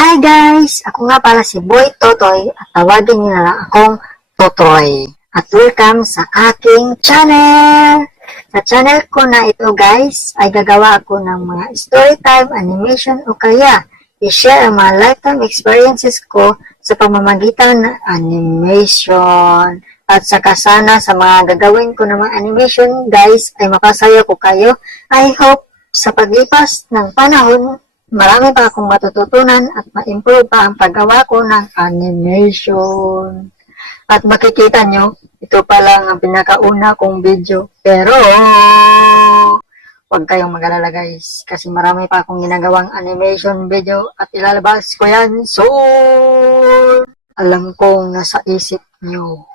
Hi guys! Ako nga pala si Boy Totoy at tawagin niyo na lang akong Totoy. At welcome sa aking channel! Sa channel ko na ito guys ay gagawa ako ng mga storytime, animation o kaya i-share ang mga lifetime experiences ko sa pamamagitan ng animation. At saka sana sa mga gagawin ko ng mga animation guys ay mapasaya ko kayo. I hope sa paglipas ng panahon marami pa akong matututunan at ma-improve pa ang paggawa ko ng animation. At makikita nyo, ito pa lang ang pinakauna kong video. Pero, huwag kayong mag-alala guys, kasi marami pa akong ginagawang animation video at ilalabas ko yan soon. Alam kong nasa isip nyo,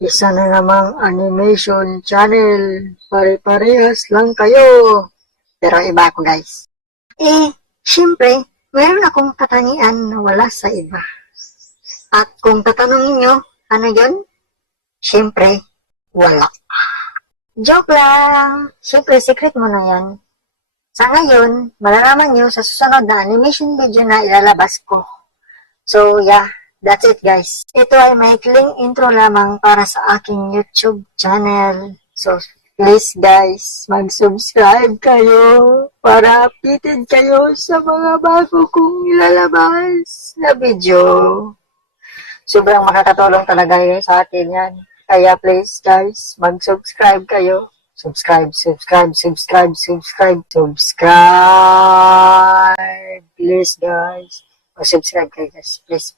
isa na namang animation channel, pare-parehas lang kayo. Pero iba ako guys. Siyempre, meron akong katangian na wala sa iba. At kung tatanungin nyo, ano yun? Siyempre, wala. Joke lang! Siyempre, secret mo na yan. Sa ngayon, malalaman nyo sa susunod na animation video na ilalabas ko. So, yeah, that's it guys. Ito ay maikling intro lamang para sa aking YouTube channel. So, please guys, mag-subscribe kayo para updated kayo sa mga bago kong ilalabas na video. Sobrang makakatulong talaga sa akin yan. Kaya please guys, mag-subscribe kayo. Subscribe. Please guys, mag-subscribe kayo guys. Please.